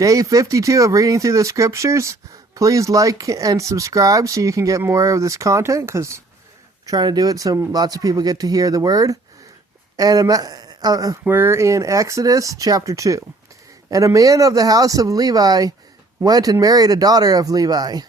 Day 52 of reading through the scriptures. Please like and subscribe so you can get more of this content, because I'm trying to do it so lots of people get to hear the word. And we're in Exodus chapter 2. And a man of the house of Levi went and married a daughter of Levi.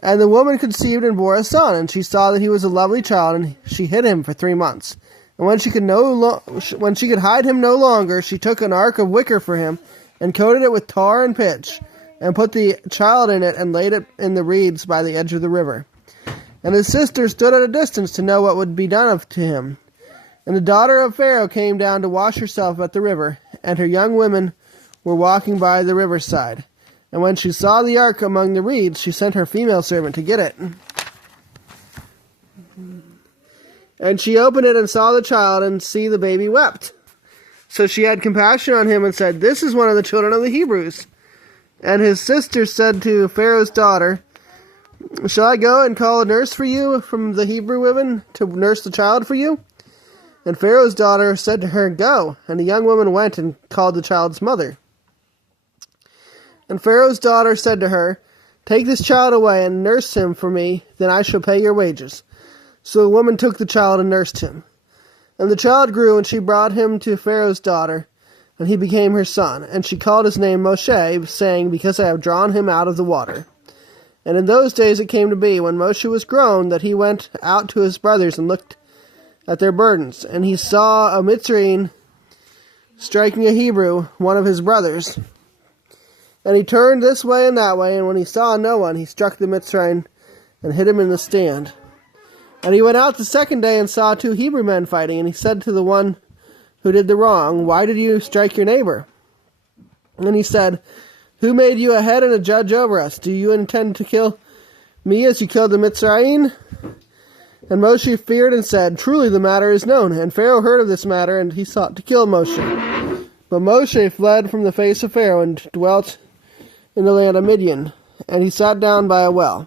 And the woman conceived and bore a son, and she saw that he was a lovely child, and she hid him for 3 months. And when she could hide him no longer, she took an ark of wicker for him, and coated it with tar and pitch, and put the child in it, and laid it in the reeds by the edge of the river. And his sister stood at a distance to know what would be done to him. And the daughter of Pharaoh came down to wash herself at the river, and her young women were walking by the riverside. And when she saw the ark among the reeds, she sent her female servant to get it. And she opened it and saw the child, and see the baby wept. So she had compassion on him and said, "This is one of the children of the Hebrews." And his sister said to Pharaoh's daughter, "Shall I go and call a nurse for you from the Hebrew women to nurse the child for you?" And Pharaoh's daughter said to her, "Go." And the young woman went and called the child's mother. And Pharaoh's daughter said to her, "Take this child away and nurse him for me, then I shall pay your wages." So the woman took the child and nursed him. And the child grew, and she brought him to Pharaoh's daughter, and he became her son. And she called his name Moshe, saying, "Because I have drawn him out of the water." And in those days it came to be, when Moshe was grown, that he went out to his brothers and looked at their burdens. And he saw a Mitzrayim striking a Hebrew, one of his brothers. And he turned this way and that way, and when he saw no one, he struck the Mitzrayim and hit him in the stand. And he went out the second day and saw 2 Hebrew men fighting, and he said to the one who did the wrong, "Why did you strike your neighbor?" And he said, "Who made you a head and a judge over us? Do you intend to kill me as you killed the Mitzrayim?" And Moshe feared and said, "Truly the matter is known." And Pharaoh heard of this matter, and he sought to kill Moshe. But Moshe fled from the face of Pharaoh and dwelt in the land of Midian, and he sat down by a well.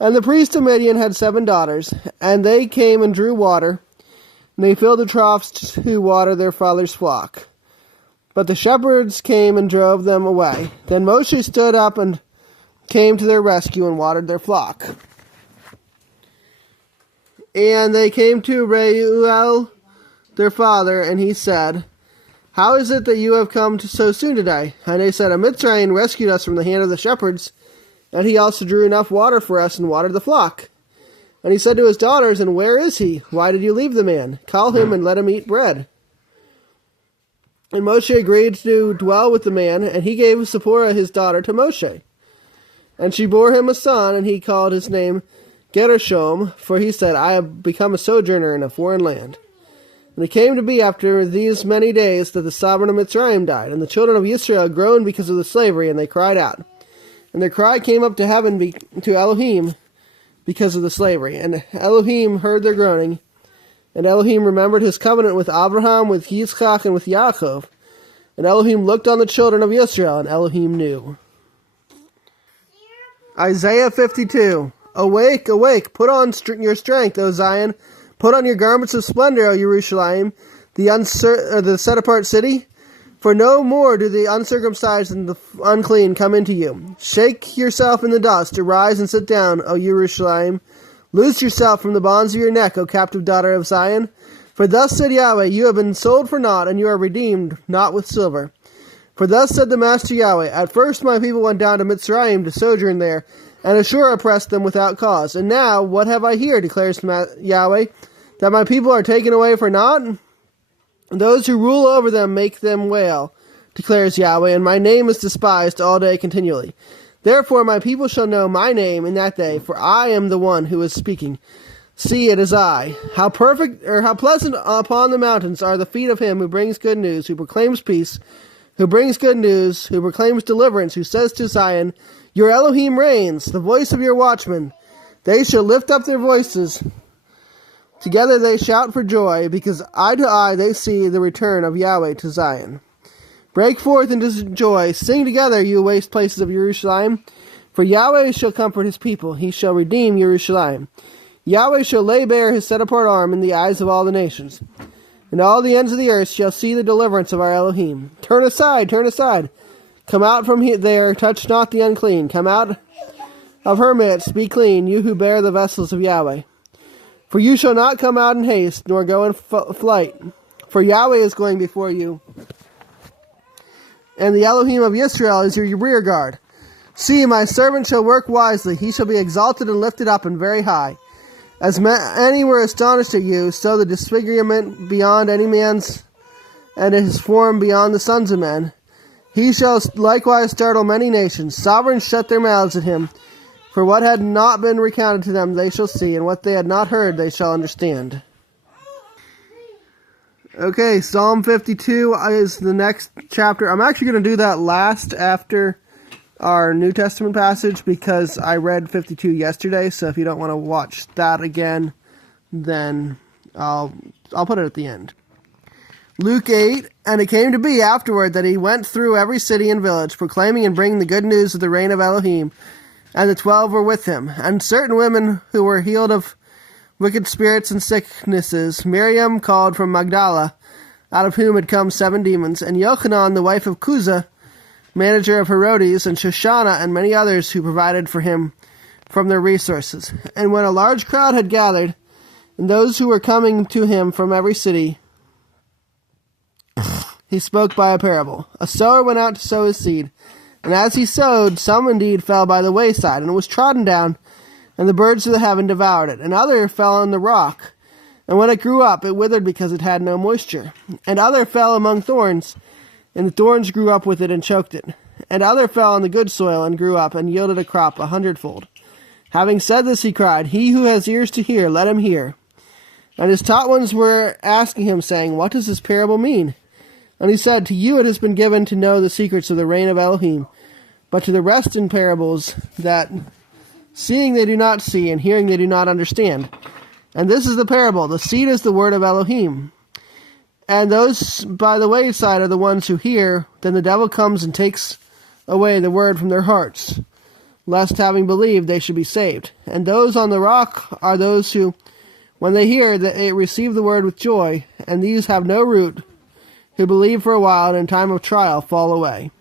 And the priest of Midian had 7 daughters, and they came and drew water, and they filled the troughs to water their father's flock. But the shepherds came and drove them away. Then Moshe stood up and came to their rescue and watered their flock. And they came to Reuel, their father, and he said, "How is it that you have come so soon today?" And they said, "A Mitzrayim rescued us from the hand of the shepherds, and he also drew enough water for us and watered the flock." And he said to his daughters, "And where is he? Why did you leave the man? Call him and let him eat bread." And Moshe agreed to dwell with the man, and he gave Zipporah his daughter to Moshe. And she bore him a son, and he called his name Gershom, for he said, "I have become a sojourner in a foreign land." And it came to be after these many days that the sovereign of Mitzrayim died, and the children of Israel groaned because of the slavery, and they cried out. And their cry came up to heaven to Elohim because of the slavery. And Elohim heard their groaning, and Elohim remembered his covenant with Abraham, with Yitzchak, and with Yaakov. And Elohim looked on the children of Israel, and Elohim knew. Isaiah 52. Awake, awake, put on your strength, O Zion. Put on your garments of splendor, O Jerusalem, the set-apart city. For no more do the uncircumcised and the unclean come into you. Shake yourself in the dust, arise and sit down, O Jerusalem. Loose yourself from the bonds of your neck, O captive daughter of Zion. For thus said Yahweh, you have been sold for naught, and you are redeemed not with silver. For thus said the Master Yahweh, at first my people went down to Mitzrayim to sojourn there, and Ashur oppressed them without cause. And now, what have I here, declares Yahweh, that my people are taken away for naught? Those who rule over them make them wail, declares Yahweh, and my name is despised all day continually. Therefore my people shall know my name in that day, for I am the one who is speaking. See, it is I. How pleasant upon the mountains are the feet of him who brings good news, who proclaims peace, who brings good news, who proclaims deliverance, who says to Zion, your Elohim reigns, the voice of your watchmen. They shall lift up their voices. Together they shout for joy, because eye to eye they see the return of Yahweh to Zion. Break forth into joy. Sing together, you waste places of Jerusalem. For Yahweh shall comfort his people. He shall redeem Jerusalem. Yahweh shall lay bare his set-apart arm in the eyes of all the nations. And all the ends of the earth shall see the deliverance of our Elohim. Turn aside, turn aside. Come out from there, touch not the unclean. Come out of her midst, be clean, you who bear the vessels of Yahweh. For you shall not come out in haste, nor go in flight. For Yahweh is going before you, and the Elohim of Israel is your rear guard. See, my servant shall work wisely. He shall be exalted and lifted up and very high. As many were astonished at you, so the disfigurement beyond any man's, and his form beyond the sons of men. He shall likewise startle many nations. Sovereigns shut their mouths at him. For what had not been recounted to them they shall see, and what they had not heard they shall understand. Okay, Psalm 52 is the next chapter. I'm actually going to do that last after our New Testament passage because I read 52 yesterday, so if you don't want to watch that again, then I'll put it at the end. Luke 8, and it came to be afterward that he went through every city and village, proclaiming and bringing the good news of the reign of Elohim, and the 12 were with him, and certain women who were healed of wicked spirits and sicknesses, Miriam called from Magdala, out of whom had come 7 demons, and Yochanan, the wife of Chuza, manager of Herodes, and Shoshana, and many others who provided for him from their resources. And when a large crowd had gathered, and those who were coming to him from every city, he spoke by a parable. A sower went out to sow his seed, and as he sowed, some indeed fell by the wayside, and it was trodden down, and the birds of the heaven devoured it. And other fell on the rock, and when it grew up, it withered because it had no moisture. And other fell among thorns, and the thorns grew up with it and choked it. And other fell on the good soil, and grew up, and yielded a crop 100-fold. Having said this, he cried, He who has ears to hear, let him hear. And his taught ones were asking him, saying, What does this parable mean? And he said, To you it has been given to know the secrets of the reign of Elohim, but to the rest in parables, that seeing they do not see, and hearing they do not understand. And this is the parable. The seed is the word of Elohim. And those by the wayside are the ones who hear. Then the devil comes and takes away the word from their hearts, lest having believed they should be saved. And those on the rock are those who, when they hear, they receive the word with joy, and these have no root, who believe for a while, and in time of trial fall away.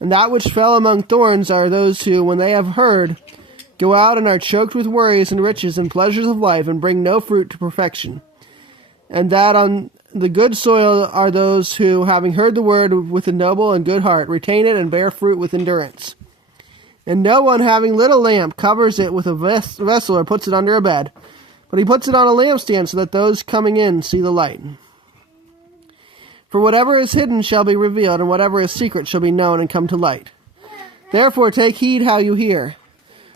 And that which fell among thorns are those who, when they have heard, go out and are choked with worries and riches and pleasures of life, and bring no fruit to perfection. And that on the good soil are those who, having heard the word with a noble and good heart, retain it and bear fruit with endurance. And no one, having lit a lamp, covers it with a vessel or puts it under a bed, but he puts it on a lampstand, so that those coming in see the light. For whatever is hidden shall be revealed, and whatever is secret shall be known and come to light. Therefore take heed how you hear.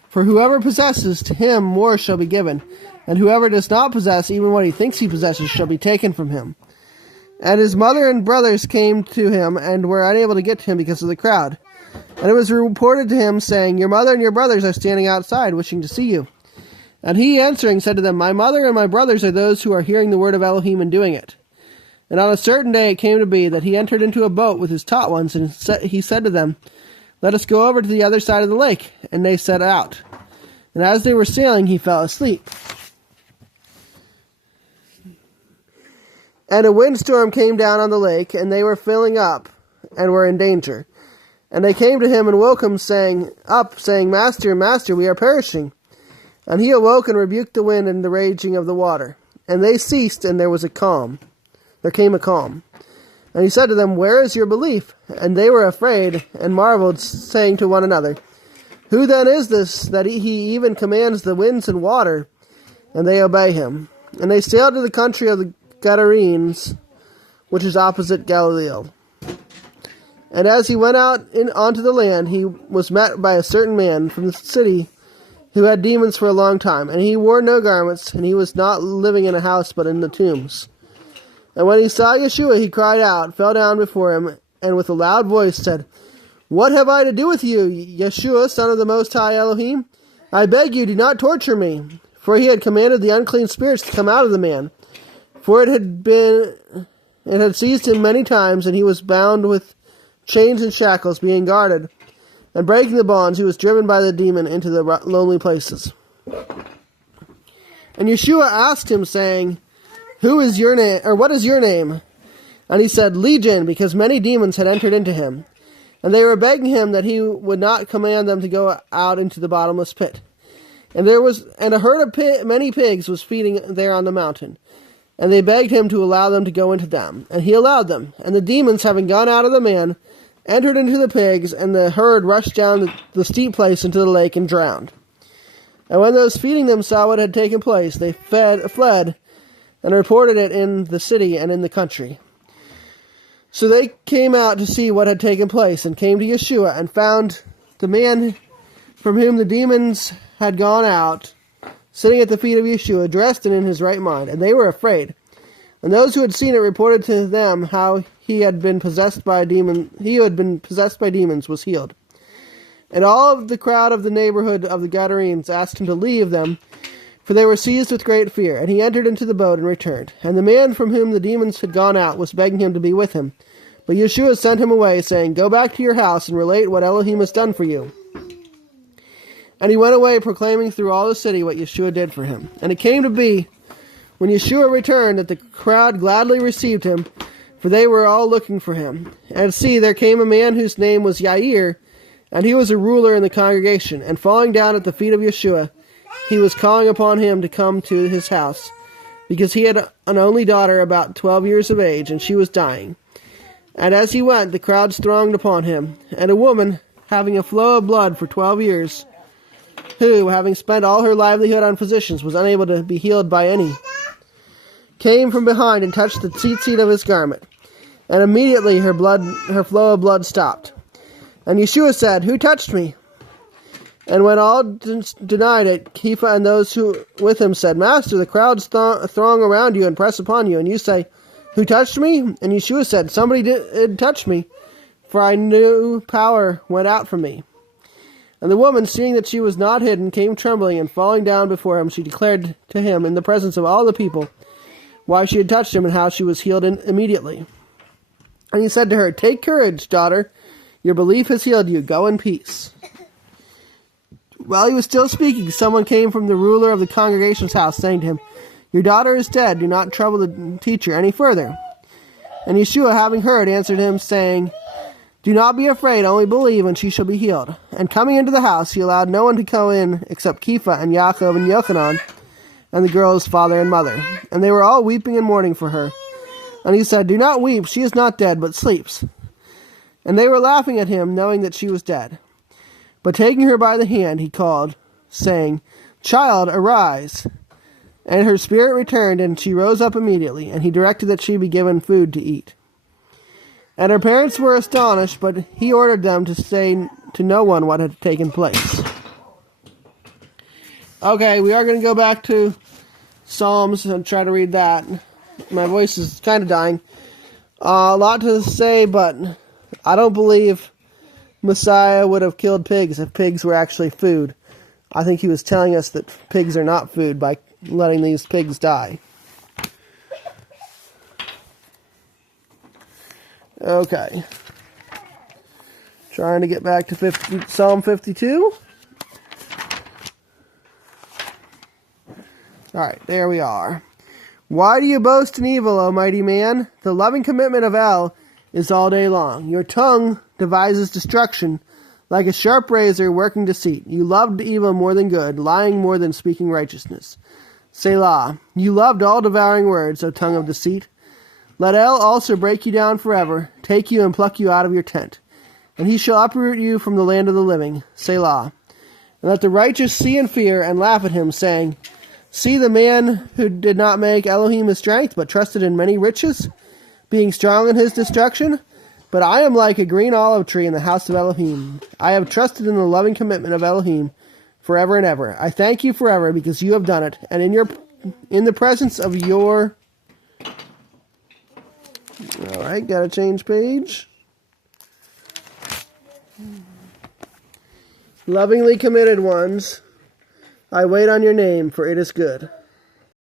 For whoever possesses, to him more shall be given, and whoever does not possess, even what he thinks he possesses, shall be taken from him. And his mother and brothers came to him, and were unable to get to him because of the crowd. And it was reported to him, saying, Your mother and your brothers are standing outside, wishing to see you. And he answering said to them, My mother and my brothers are those who are hearing the word of Elohim and doing it. And on a certain day it came to be that he entered into a boat with his taught ones, and he said to them, Let us go over to the other side of the lake. And they set out. And as they were sailing, he fell asleep. And a windstorm came down on the lake, and they were filling up, and were in danger. And they came to him and woke him, saying, Master, Master, we are perishing. And he awoke and rebuked the wind and the raging of the water. And they ceased, and there was a calm. There came a calm. And he said to them, Where is your belief? And they were afraid, and marveled, saying to one another, Who then is this, that he even commands the winds and water, and they obey him? And they sailed to the country of the Gadarenes, which is opposite Galilee. And as he went out onto the land, he was met by a certain man from the city, who had demons for a long time. And he wore no garments, and he was not living in a house, but in the tombs. And when he saw Yeshua, he cried out, fell down before him, and with a loud voice said, What have I to do with you, Yeshua, Son of the Most High Elohim? I beg you, do not torture me. For he had commanded the unclean spirits to come out of the man. For it had seized him many times, and he was bound with chains and shackles, being guarded. And breaking the bonds, he was driven by the demon into the lonely places. And Yeshua asked him, saying, Who is your name, or what is your name? And he said, Legion, because many demons had entered into him. And they were begging him that he would not command them to go out into the bottomless pit. And a herd of many pigs was feeding there on the mountain. And they begged him to allow them to go into them. And he allowed them. And the demons, having gone out of the man, entered into the pigs, and the herd rushed down the steep place into the lake and drowned. And when those feeding them saw what had taken place, they fled and reported it in the city and in the country. So they came out to see what had taken place, and came to Yeshua, and found the man from whom the demons had gone out, sitting at the feet of Yeshua, dressed and in his right mind. And they were afraid. And those who had seen it reported to them how he had been possessed by demons was healed. And all of the crowd of the neighborhood of the Gadarenes asked him to leave them, for they were seized with great fear. And he entered into the boat and returned. And the man from whom the demons had gone out was begging him to be with him. But Yeshua sent him away, saying, "Go back to your house and relate what Elohim has done for you." And he went away, proclaiming through all the city what Yeshua did for him. And it came to be, when Yeshua returned, that the crowd gladly received him, for they were all looking for him. And see, there came a man whose name was Yair, and he was a ruler in the congregation. And falling down at the feet of Yeshua, he was calling upon him to come to his house, because he had an only daughter about 12 years of age, and she was dying. And as he went, the crowds thronged upon him. And a woman, having a flow of blood for 12 years, who, having spent all her livelihood on physicians, was unable to be healed by any, came from behind and touched the tzitzit of his garment. And immediately her flow of blood stopped. And Yeshua said, "Who touched me?" And when all denied it, Kepha and those who with him said, "Master, the crowds throng around you and press upon you, and you say, 'Who touched me?' And Yeshua said, 'Somebody did touch me, for I knew power went out from me.' And the woman, seeing that she was not hidden, came trembling, and falling down before him, she declared to him in the presence of all the people why she had touched him and how she was healed immediately. And he said to her, 'Take courage, daughter. Your belief has healed you. Go in peace.' While he was still speaking, someone came from the ruler of the congregation's house, saying to him, 'Your daughter is dead. Do not trouble the teacher any further.' And Yeshua, having heard, answered him, saying, 'Do not be afraid, only believe, and she shall be healed.' And coming into the house, he allowed no one to go in except Kepha and Yaakov and Yochanan, and the girl's father and mother. And they were all weeping and mourning for her. And he said, 'Do not weep, she is not dead, but sleeps.' And they were laughing at him, knowing that she was dead. But taking her by the hand, he called, saying, 'Child, arise.' And her spirit returned, and she rose up immediately, and he directed that she be given food to eat. And her parents were astonished, but he ordered them to say to no one what had taken place." Okay, we are going to go back to Psalms and try to read that. My voice is kind of dying. A lot to say, but I don't believe Messiah would have killed pigs if pigs were actually food. I think he was telling us that pigs are not food by letting these pigs die. Okay. Trying to get back to Psalm 52. Alright, there we are. "Why do you boast in evil, O mighty man? The loving commitment of El is all day long. Your tongue devises destruction, like a sharp razor working deceit. You loved evil more than good, lying more than speaking righteousness. Selah. You loved all devouring words, O tongue of deceit. Let El also break you down forever, take you and pluck you out of your tent. And he shall uproot you from the land of the living. Selah. And let the righteous see and fear and laugh at him, saying, See the man who did not make Elohim his strength, but trusted in many riches, being strong in his destruction. But I am like a green olive tree in the house of Elohim. I have trusted in the loving commitment of Elohim forever and ever. I thank you forever because you have done it, and in the presence of your..." Alright, gotta change page. "Lovingly committed ones, I wait on your name, for it is good."